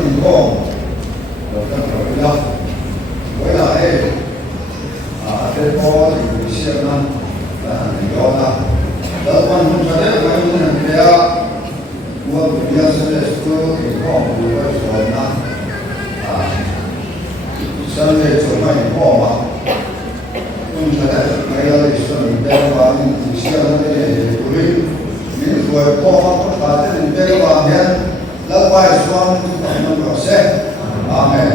以后有个目标，回来这波有些呢，有啦，德国从这里我们那边我主要是说以后比如说呢，相对做完以后嘛，从这里还要说你这话，你像那个不对，你说过把这里这个话呢。แล้วไหว้สวงมันก็เสร็จอาเมน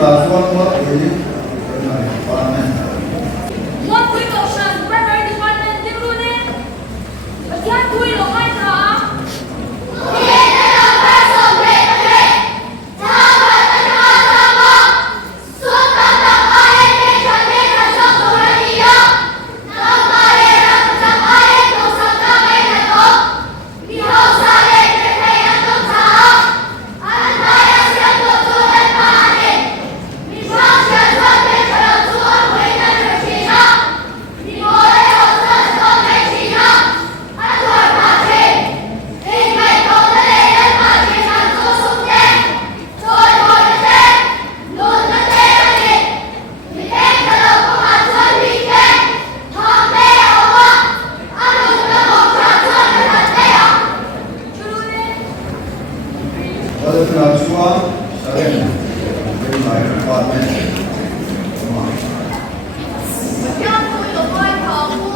what we need in the department. What precaution primary department din runin? Bagian tuwi lo mai ka? Other than Joshua, Sharon, in my department. Come on. Bagian tuwi lo mai ka ako?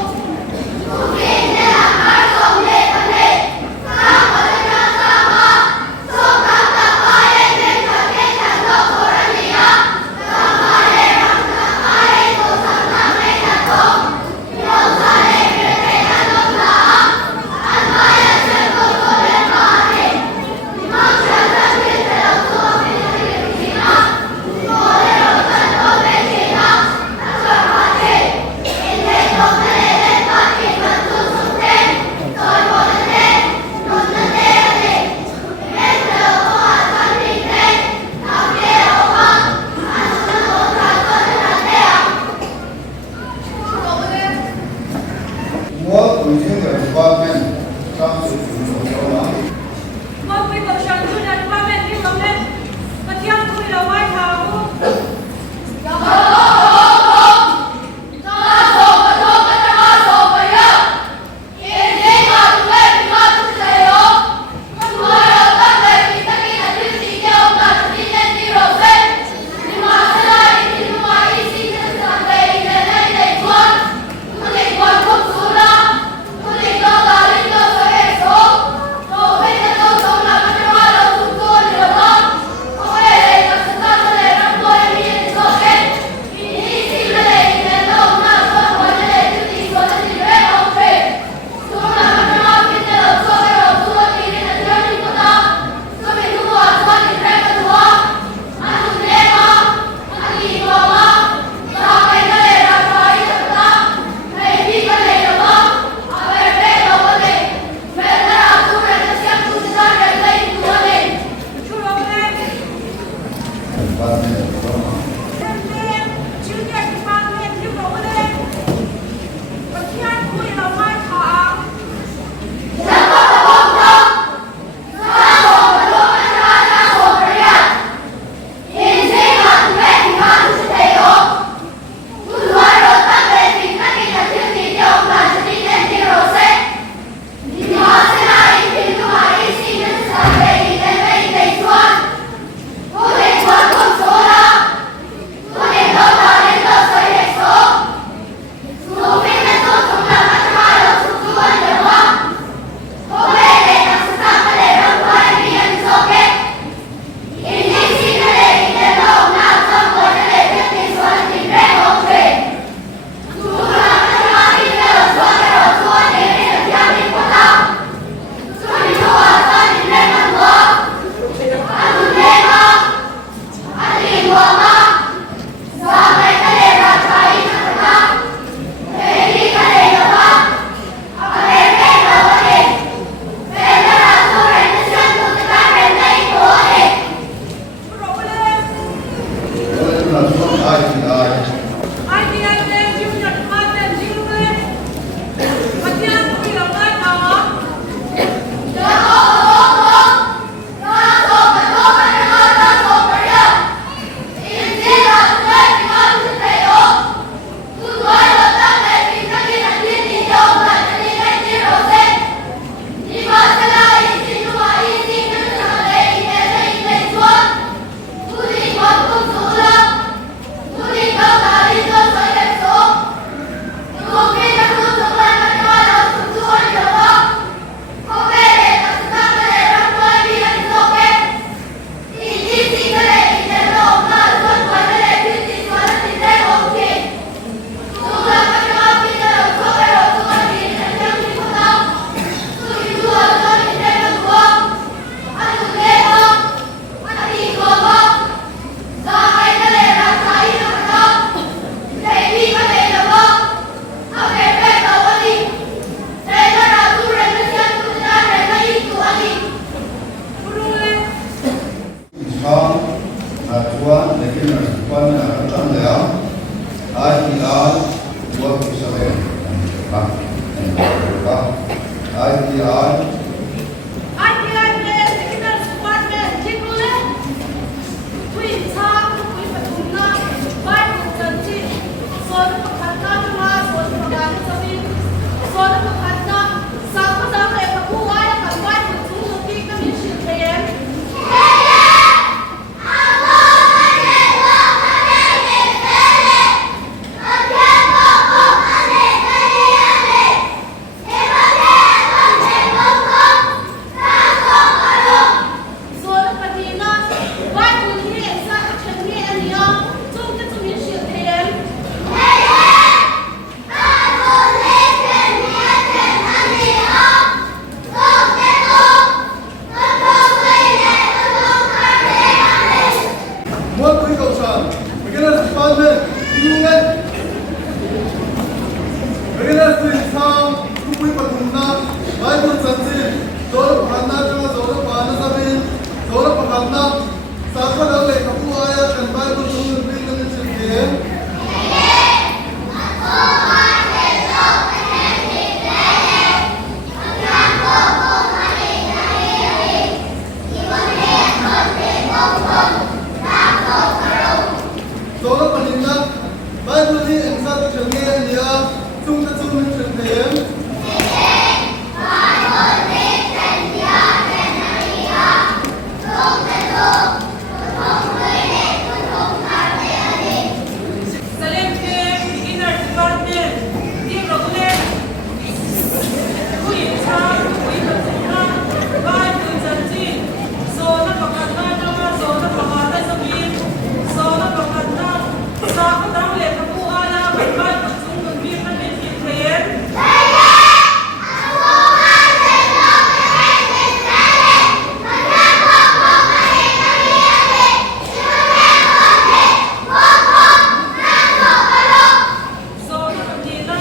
ni anh sa ta chừng nghe anh nhớ chung ta chung mình chừng tiếng Salim ke inner department di Rogulen. Kui cha kui patuna bai kui janji. So na pakatna na so na pakata sabi. So na pakatna sa ko dang le kapu ala bai bai patsung kun bi man ne ti prayer. So na pandina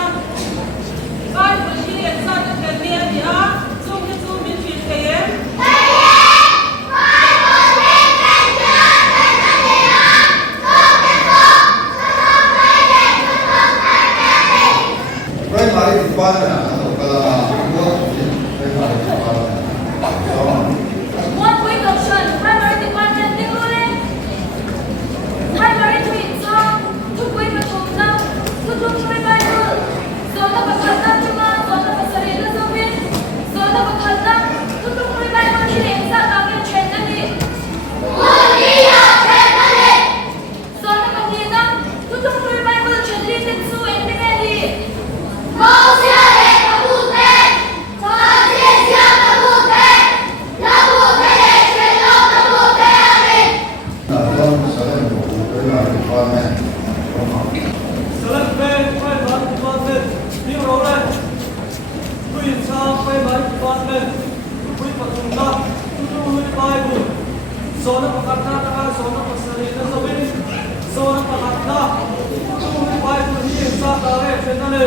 bai kun hi en sa ta tel mi dia zum ni zum min ti prayer. Primary department primary department. One quick option. Primary department Tinglulen. Primary to Insang. Two quick Patumna. Tutung Bible. Zona Pakatna Chuma. Zona Pasarila Zubin. Zona Pakatna. Tutung Bible Chile. Sa Kagin Chenani. Zona Pakina. Tutung Bible Chile. Tetsu Endemeli. Primary department. Salam pen pai bar department ni Rogulen kui cha pai bar department kui patuna chung lui bai bu so na pakatna na so na pasari na sabi so na pakatna chung lui bai bu ni anh sa ta le chen na le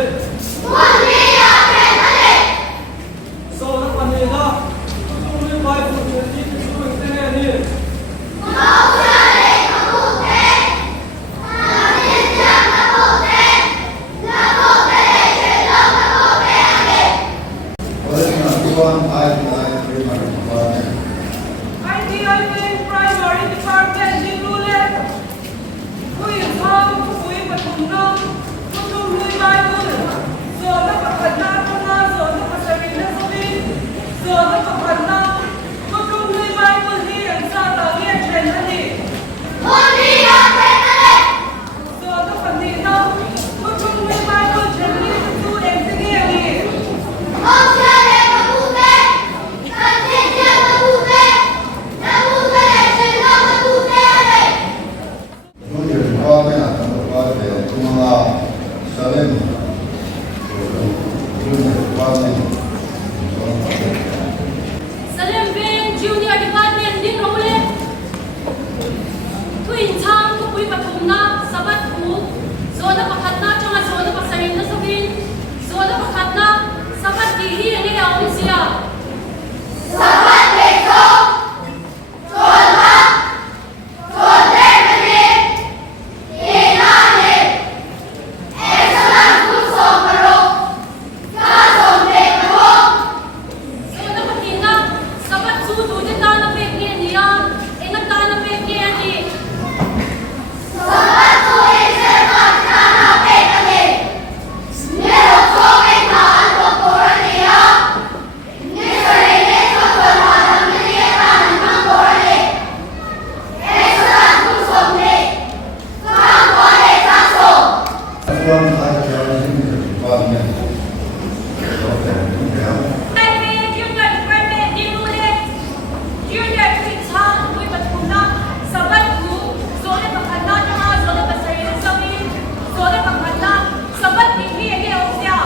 so na panina chung lui bai bu chen ni chu chen ne ni Primary department. Ideal primary department Tinglulen. Kui cha kui patuna tutung lui bai kun. So na pakatna na so na pasarila sabi. So na pakatna tutung lui bai kun hi en sa ta ye chen ani. So na pandina tutung lui bai kun chen ni tu en tigi ani. Junior department Salim. Junior department. Salim Ben Junior Department Din Rogulen. Twin Chang Tukui Patumna Sabat Ku. Zona Pakatna Changa Zona Pasarina Sabin. Zona Pakatna Sabat Dihi Ene Aunsia. Zona Pakina Sabat Su Dudita na Pekni Ania. Enata na Pekni Ani. Junior Department Tinglulen. Junior Twin Chang Tukui Patumna Sabat Ku. Zona Pakatna Changa Zona Pasarina Sabin. Zona Pakatna Sabat Dihi Ene Aunsia.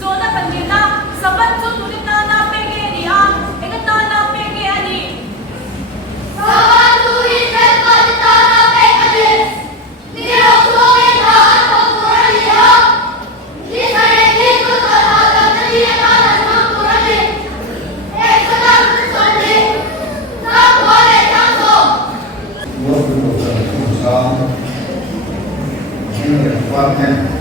Zona Pandina Sabat Su Dudita na Pekni Ania. Enata na Pekni Ani. Junior department.